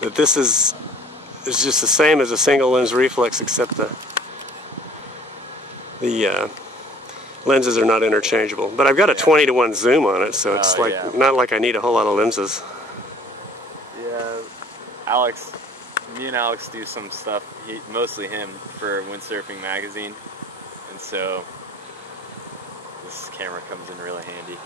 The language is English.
that this is just the same as a single lens reflex, except the lenses are not interchangeable. But I've got a 20-to-1 zoom on it, so it's not like I need a whole lot of lenses. Yeah, me and Alex do some stuff, mostly him, for Windsurfing magazine, and so this camera comes in really handy.